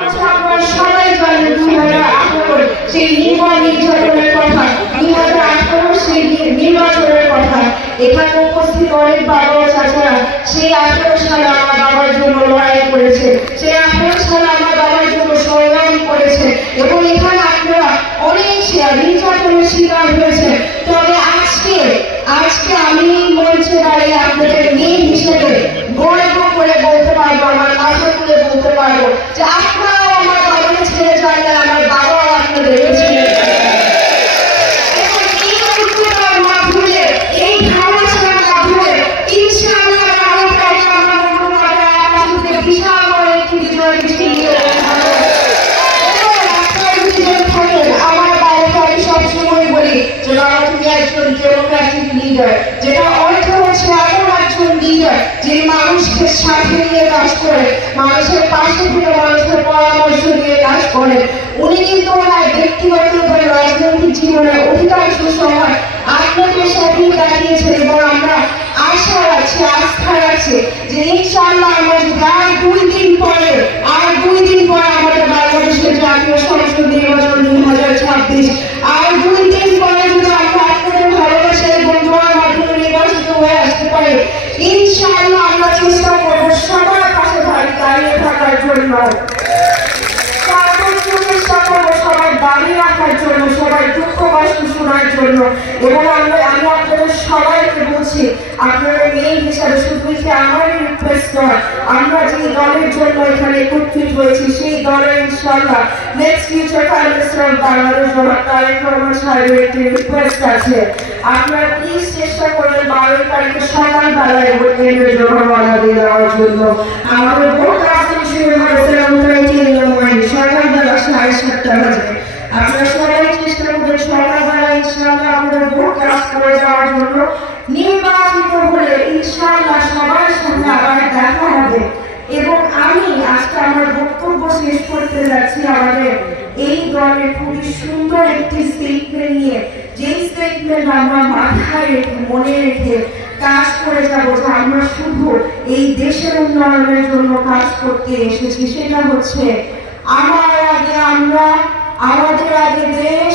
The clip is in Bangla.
আপনারা সবাই জানেন 2018 সেই নির্যাতনের কথা, 2018 সেই নির্বাচনের কথা। এখানে উপস্থিত অনেক বাবা চাচারা সেই 18 সালে আমার বাবার জন্য লড়াই করেছে, সেই 18 সালে আমার বাবার জন্য সংগ্রাম করেছে এবং এখানে আপনারা অনেক নির্যাতনের শিকার হয়েছে। তবে আজকে আমি মঞ্চে দাঁড়িয়ে আপনাদের মেয়ে হিসেবে গর্ব করে বলতে পারবো, আমার মাথা তুলে বলতে পারবো যে আপনারাও আমার বাবাকে ছেড়ে যান না, আমার বাবাও আপনাদের ছেড়ে যেটা অর্থ হচ্ছে এমন একজন লিডার যে মানুষকে সাথে নিয়ে কাজ করে, মানুষের পাশে থেকে মানুষের পরামর্শ দিয়ে কাজ করে। উনি কিন্তু ব্যক্তিগত রাজনৈতিক জীবনে অধিকাংশ সময় আপনাদের সাথেই কাটিয়েছেন এবং আমরা আশা রাখছি, আস্থা রাখছি যে ইনশাআল্লাহ আমরা আর 2 দিন পরে আমাদের বাংলাদেশের জাতীয় সংসদ নির্বাচন 2026 আর 2 দিন পরে যদি আমরা আপনাদের ভালোবাসা এবং দোয়ার মাধ্যমে নির্বাচিত হয়ে আসতে পারি, ইনশাআল্লাহ আমরা চেষ্টা করবো সবার পাশে দাঁড়িয়ে থাকার জন্য, চেষ্টা করবো সবার দাবি রাখার জন্য, সবার দুঃখ কষ্ট শোনার জন্য। এবং আমি আপনাদের সবাইকে বলছি, আপনারা মেয়ে হিসাবে শুধু আমারই রিকোয়েস্ট নয়, আমরা যে দলের জন্য এখানে একত্রিত হয়েছি সেই দলের ইনশাআল্লাহ next future prime minister of Bangladesh জনাব তারেক রহমান সাহেবের একটি রিকোয়েস্ট আছে, আপনারা প্লিজ চেষ্টা করবেন 12 তারিখে সকালবেলায় ভোট কেন্দ্রের জন্য রওনা দিয়ে দেওয়ার জন্য। আমাদের ভোট আসতে শুরু হয়েছে সকালবেলা 7:30 বাজে। আপনারা সবাই চেষ্টা করবেন সকালবেলা ইনশাআল্লাহ আমাদের ভোট কাজ করে যাওয়ার জন্য। নির্বাচিত হলে ইনশাআল্লাহ সবার সাথে আবার দেখা হবে। এবং আমি আজকে আমার বক্তব্য শেষ করতে যাচ্ছি আমাদের এই দলের খুবই সুন্দর একটি স্টেটমেন্ট নিয়ে, যে স্টেটমেন্ট আমরা মাথায় রেখে মনে রেখে কাজ করে যাবো যে আমরা শুধু এই দেশের উন্নয়নের জন্য কাজ করতে এসেছি। সেটা হচ্ছে আমার আগে আমরা, আমাদের আগে দেশ,